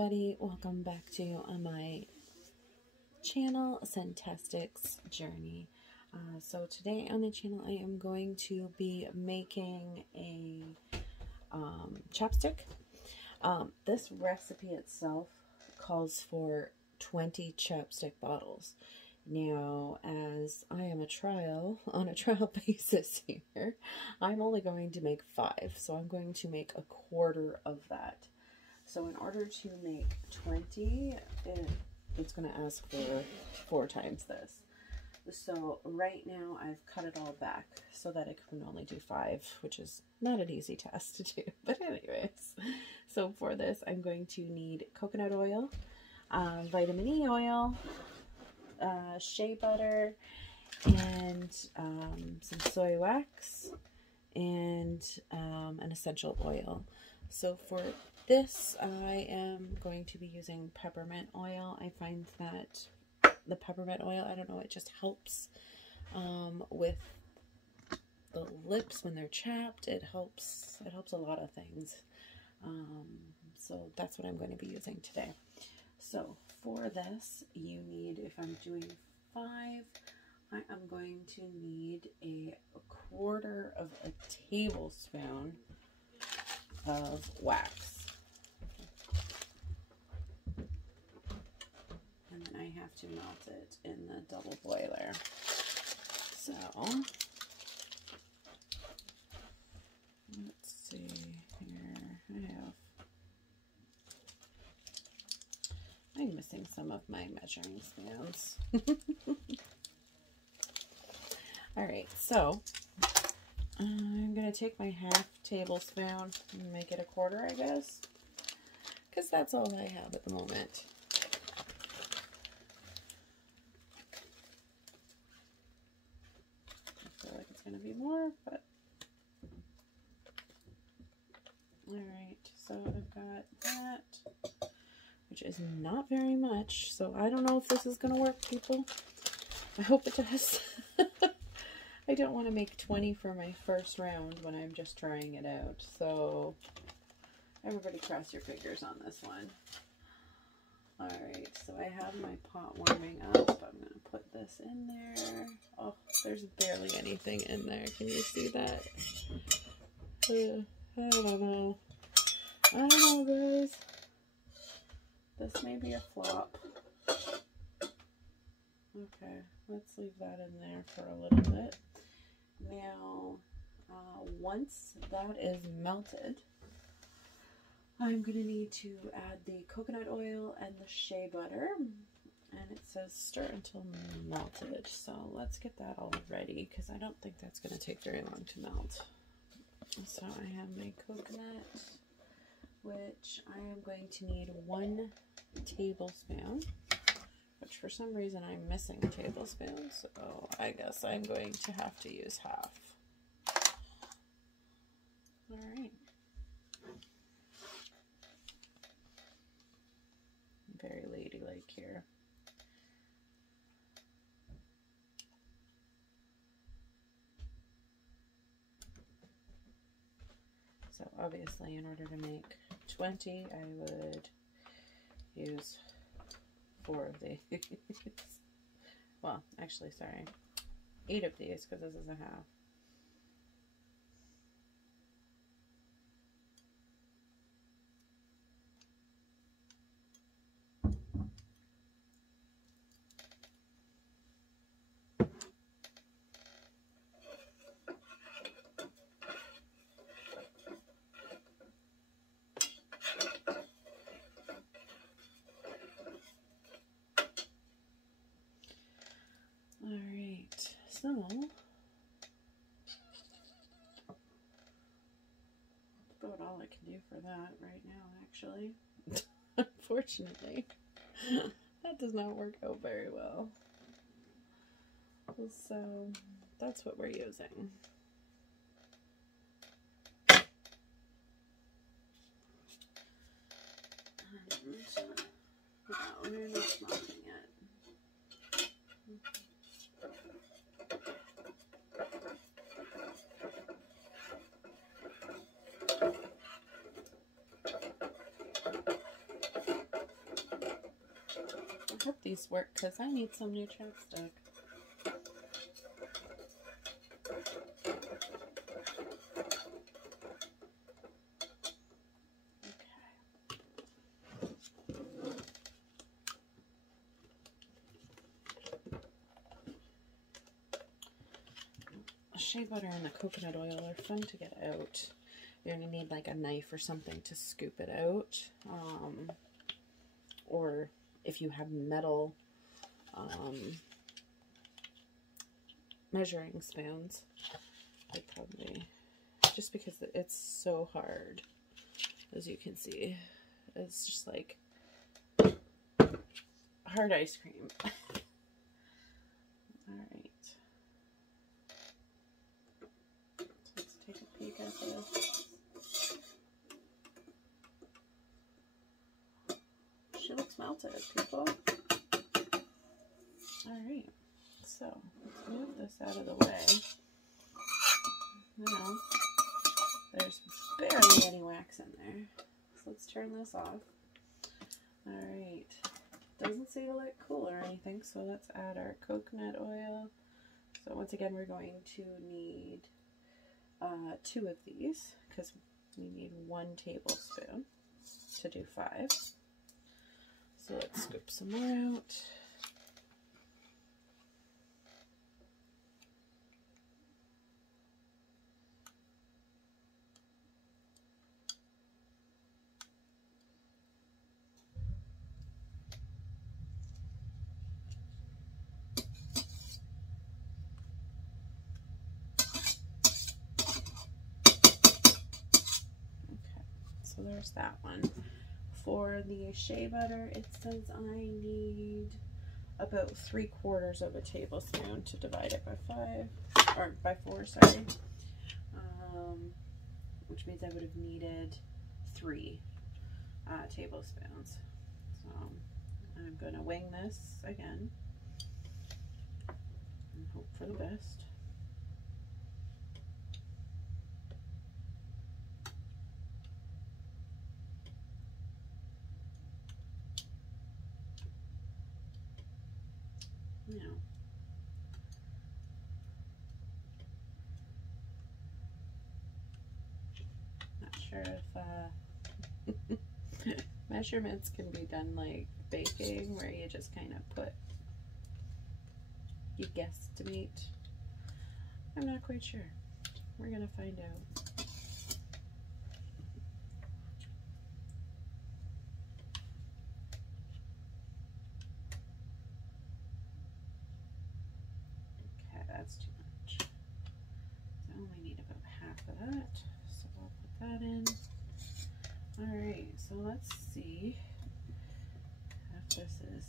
everybody, welcome back to my channel, Scentastic's Journey. So today on the channel I am going to be making a chapstick. This recipe itself calls for 20 chapstick bottles. Now, as I am on a trial basis here, I'm only going to make 5, so I'm going to make a quarter of that. So in order to make 20, it's going to ask for 4 times this. So right now I've cut it all back so that it can only do 5, which is not an easy task to do. But anyways, so for this I'm going to need coconut oil, vitamin E oil, shea butter, and some soy wax, and an essential oil. So for this, I am going to be using peppermint oil. I find that the peppermint oil, I don't know, it just helps with the lips when they're chapped. It helps a lot of things. So that's what I'm going to be using today. So for this, you need, if I'm doing 5, I am going to need a quarter of a tablespoon of wax. And then I have to melt it in the double boiler. So let's see here. I'm missing some of my measuring spans. Alright, so I'm going to take my half tablespoon and make it a quarter, I guess, because that's all I have at the moment. I feel like it's going to be more, but alright, so I've got that, which is not very much, so I don't know if this is going to work, people. I hope it does. I don't want to make 20 for my first round when I'm just trying it out, so everybody cross your fingers on this one. Alright, so I have my pot warming up. I'm going to put this in there. Oh, there's barely anything in there. Can you see that? I don't know. I don't know, guys. This may be a flop. Okay, let's leave that in there for a little bit. Now, once that is melted, I'm going to need to add the coconut oil and the shea butter, and it says stir until melted, so let's get that all ready, because I don't think that's going to take very long to melt. So I have my coconut, which I am going to need 1 tablespoon, which for some reason I'm missing a tablespoon, so I guess I'm going to have to use half. Alright. Very ladylike here. So obviously in order to make 20, I would use 4 of these. Well, actually, sorry, 8 of these, because this is a half. Alright, so that's about all I can do for that right now, actually. Unfortunately, that does not work out very well. So that's what we're using. And no, we're not smelting it. hope these work because I need some new chapstick. Shea butter and the coconut oil are fun to get out. You're going to need like a knife or something to scoop it out. Or if you have metal measuring spoons, I'd probably, just because it's so hard, as you can see. It's just like hard ice cream. Alright. Let's take a peek at this. She looks melted, people. Alright, so let's move this out of the way. Now, there's barely any wax in there. So let's turn this off. Alright, doesn't say to let cool or anything, so let's add our coconut oil. So once again, we're going to need 2 of these, because we need 1 tablespoon to do 5. So let's scoop some more out. So there's that one. For the shea butter, it says I need about 3/4 of a tablespoon to divide it by 5, or by 4, sorry. Which means I would have needed 3 tablespoons. So I'm going to wing this again and hope for the best. Now, not sure if measurements can be done like baking, where you just kind of put, you guesstimate. I'm not quite sure. We're gonna find out. That's too much. I only need about half of that, so I'll put that in. Alright, so let's see if this is,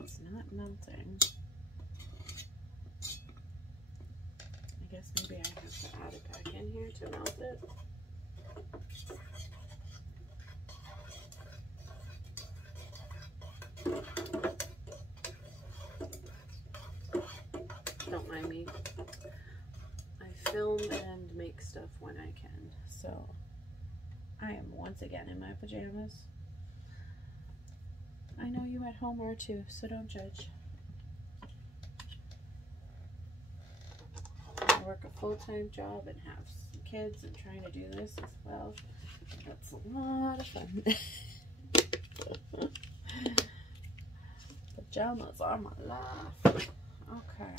it's not melting. I guess maybe I have to add it back in here to melt it. Don't mind me. I film and make stuff when I can. So I am once again in my pajamas. I know you at home are too, so don't judge. I work a full-time job and have some kids and trying to do this as well. That's a lot of fun. Pajamas are my life. Okay.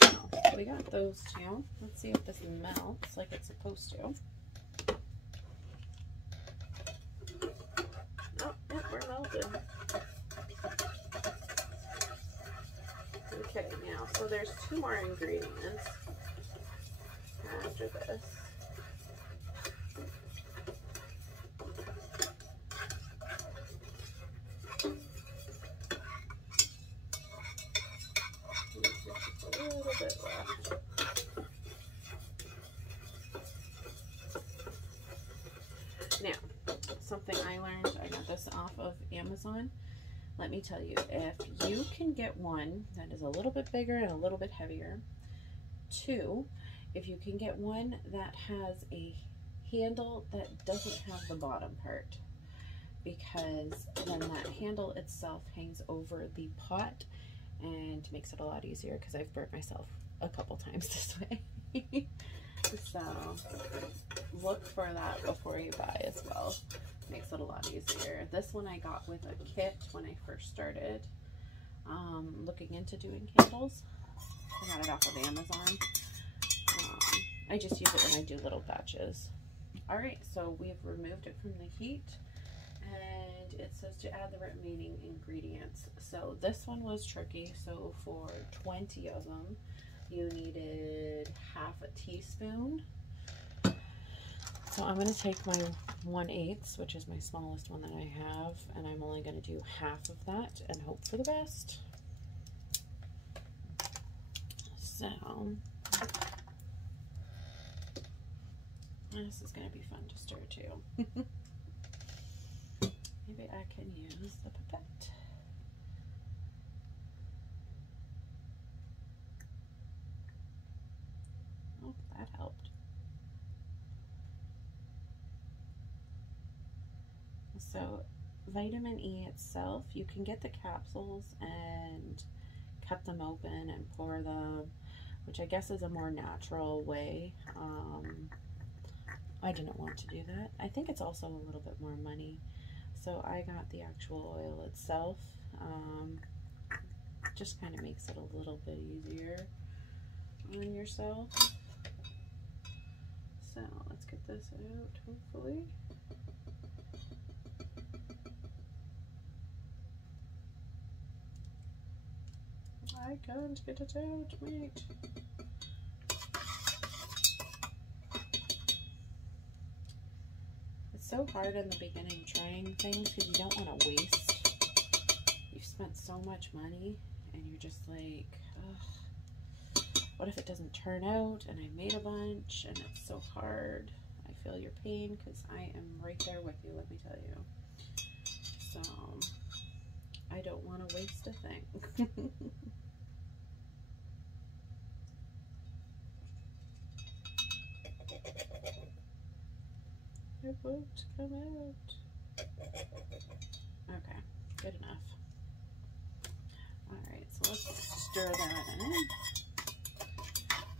So we got those two. Let's see if this melts like it's supposed to. Oh, yeah, we're melted. Okay, now, so there's 2 more ingredients after this. Just a little bit left. Now, something I learned, I got this off of Amazon. Let me tell you, if you can get one that is a little bit bigger and a little bit heavier, 2, if you can get one that has a handle that doesn't have the bottom part, because then that handle itself hangs over the pot and makes it a lot easier, because I've burnt myself a couple times this way. So look for that before you buy as well. Makes it a lot easier. This one I got with a kit when I first started looking into doing candles. I got it off of Amazon. I just use it when I do little batches. Alright, so we've removed it from the heat, and it says to add the remaining ingredients. So this one was tricky. So for 20 of them, you needed half a teaspoon. So I'm going to take my 1/8, which is my smallest one that I have, and I'm only going to do half of that and hope for the best. So this is going to be fun to stir too. Maybe I can use the pipette. Oh, that helped. So vitamin E itself, you can get the capsules and cut them open and pour them, which I guess is a more natural way. I didn't want to do that. I think it's also a little bit more money. So I got the actual oil itself. Just kind of makes it a little bit easier on yourself. So let's get this out, hopefully. I can't get it out, wait. It's so hard in the beginning trying things because you don't want to waste. You've spent so much money and you're just like, ugh, what if it doesn't turn out? And I made a bunch and it's so hard. I feel your pain because I am right there with you, let me tell you. So I don't want to waste a thing. It won't come out. Okay, good enough. Alright, so let's stir that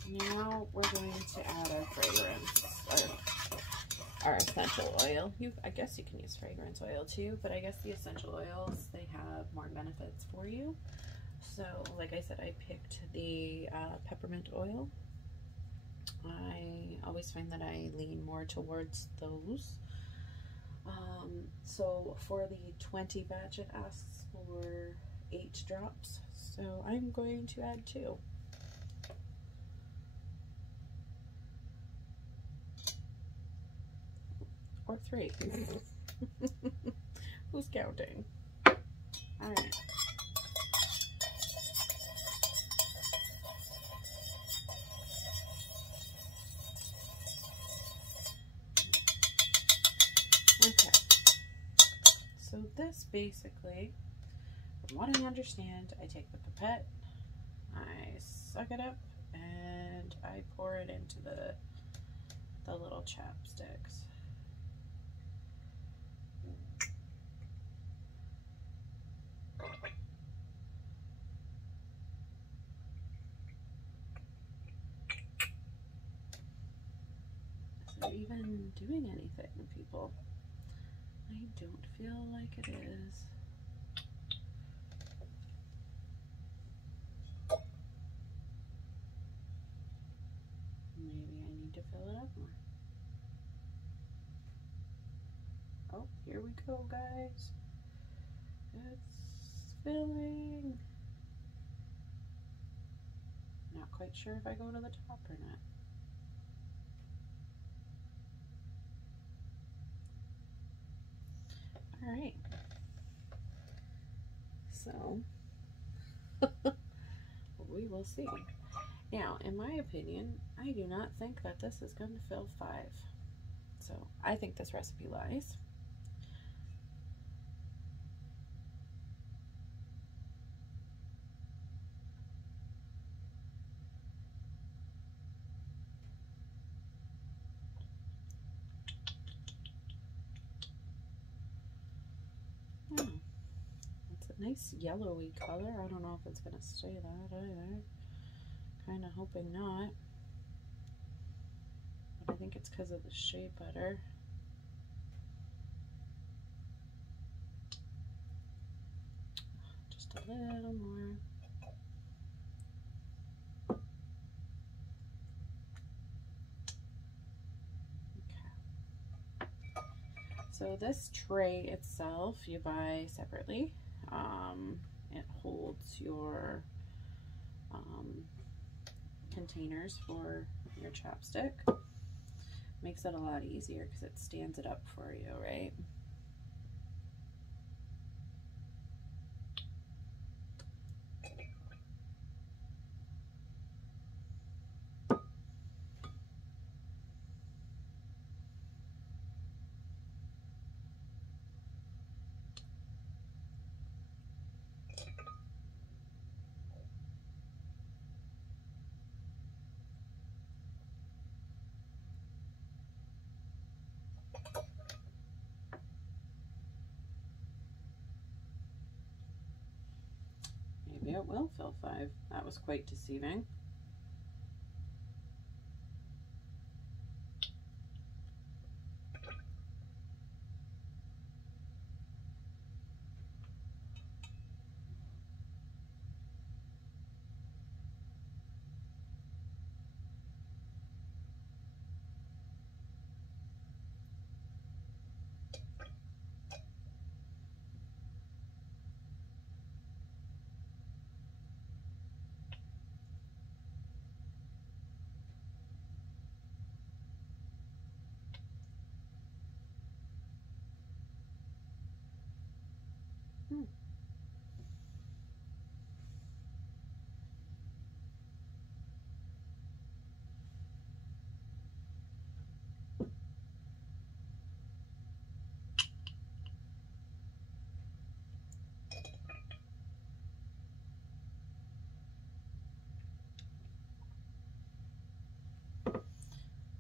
in. Now we're going to add our fragrance, our essential oil. I guess you can use fragrance oil too, but I guess the essential oils, they have more benefits for you. So, like I said, I picked the peppermint oil. I always find that I lean more towards those. So for the 20 batch, it asks for 8 drops. So I'm going to add 2. Or 3. Who's counting? Alright. Okay, so this basically, from what I understand, I take the pipette, I suck it up, and I pour it into the little chapsticks. Is it even doing anything, people? I don't feel like it is. Maybe I need to fill it up more. Oh, here we go, guys. It's filling. Not quite sure if I go to the top or not. All right. So we will see. Now, in my opinion, I do not think that this is going to fill 5. So I think this recipe lies. a nice yellowy color. I don't know if it's going to stay that either. Kind of hoping not. But I think it's because of the shea butter. Just a little more. So this tray itself you buy separately. It holds your containers for your chapstick. Makes it a lot easier because it stands it up for you, right? Maybe it will fill 5. That was quite deceiving.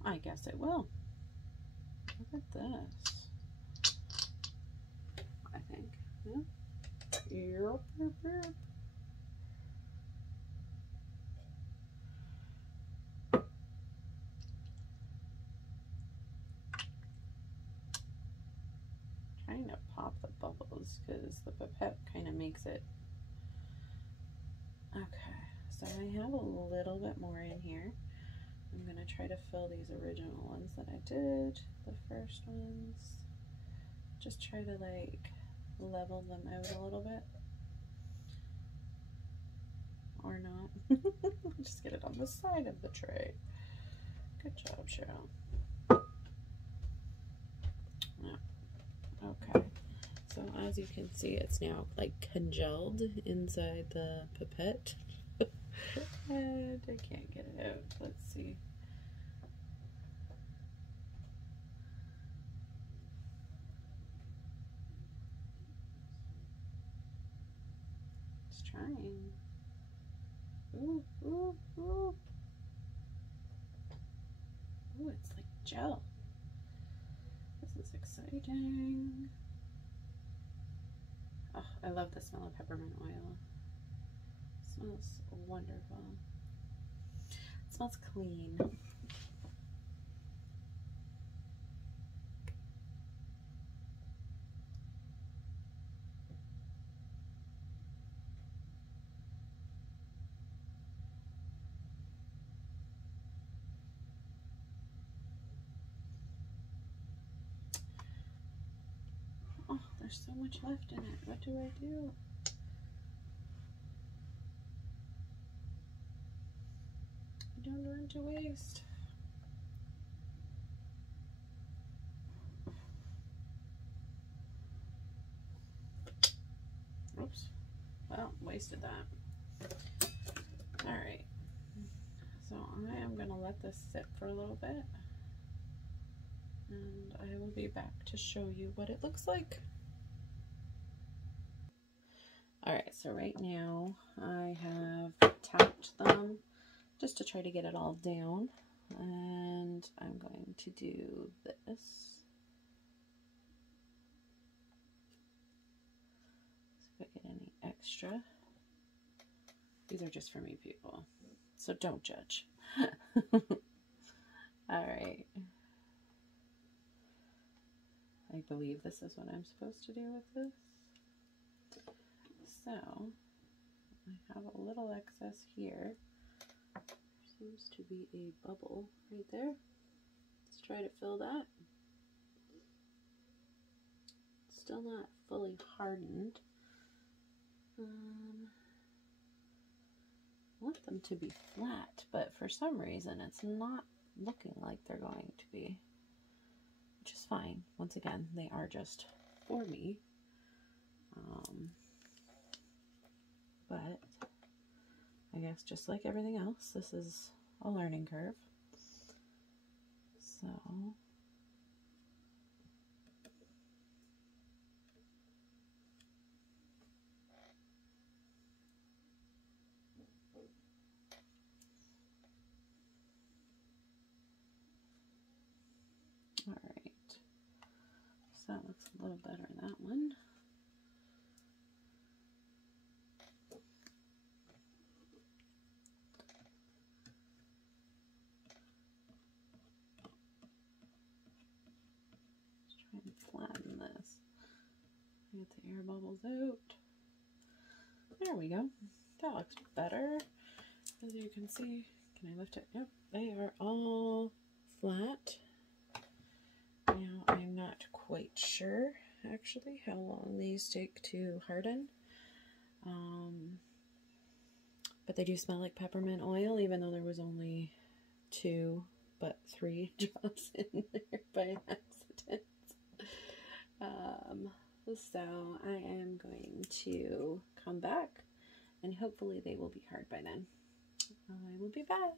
I guess it will. Look at this. I think. Yeah. Yep. Trying to pop the bubbles because the pipette kind of makes it. Okay, so I have a little bit more in here. I'm going to try to fill these original ones that I did, the first ones. Just try to like level them out a little bit. Or not. Just get it on the side of the tray. Good job, Cheryl. Yeah. Okay. So as you can see, it's now like congealed inside the pipette. And I can't get it out. Let's see. Just trying. Ooh, ooh, ooh. Ooh, it's like gel. This is exciting. Oh, I love the smell of peppermint oil. It smells wonderful. It smells clean. Oh, there's so much left in it. What do I do? I don't want to waste. Oops. Well, wasted that. Alright. So I am going to let this sit for a little bit. And I will be back to show you what it looks like. Alright, so right now I have tapped them just to try to get it all down. And I'm going to do this. See if I get any extra. These are just for me, people, so don't judge. Alright. I believe this is what I'm supposed to do with this. So, I have a little excess here. There seems to be a bubble right there. Let's try to fill that. Still not fully hardened. I want them to be flat, but for some reason it's not looking like they're going to be, which is fine. Once again, they are just for me. But I guess just like everything else, this is a learning curve. So all right, so that looks a little better, that one. Let's try and flatten this. Get the air bubbles out. There we go. That looks better. As you can see, can I lift it? Yep, they are all flat. Now, I'm not quite sure, actually, how long these take to harden. But they do smell like peppermint oil, even though there was only 2, but 3 drops in there by accident. So I am going to come back, and hopefully they will be hard by then. I will be back.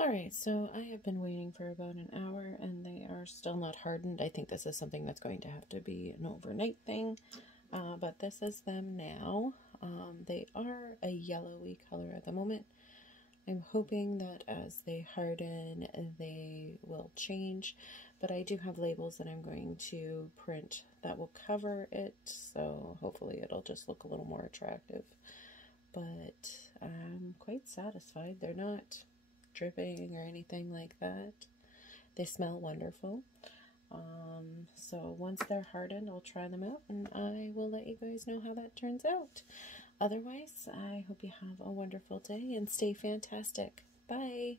Alright, so I have been waiting for about an hour and they are still not hardened. I think this is something that's going to have to be an overnight thing, but this is them now. They are a yellowy color at the moment. I'm hoping that as they harden, they will change, but I do have labels that I'm going to print that will cover it, so hopefully it'll just look a little more attractive. But I'm quite satisfied. They're not dripping or anything like that. They smell wonderful. So once they're hardened, I'll try them out and I will let you guys know how that turns out. Otherwise, I hope you have a wonderful day and stay fantastic. Bye!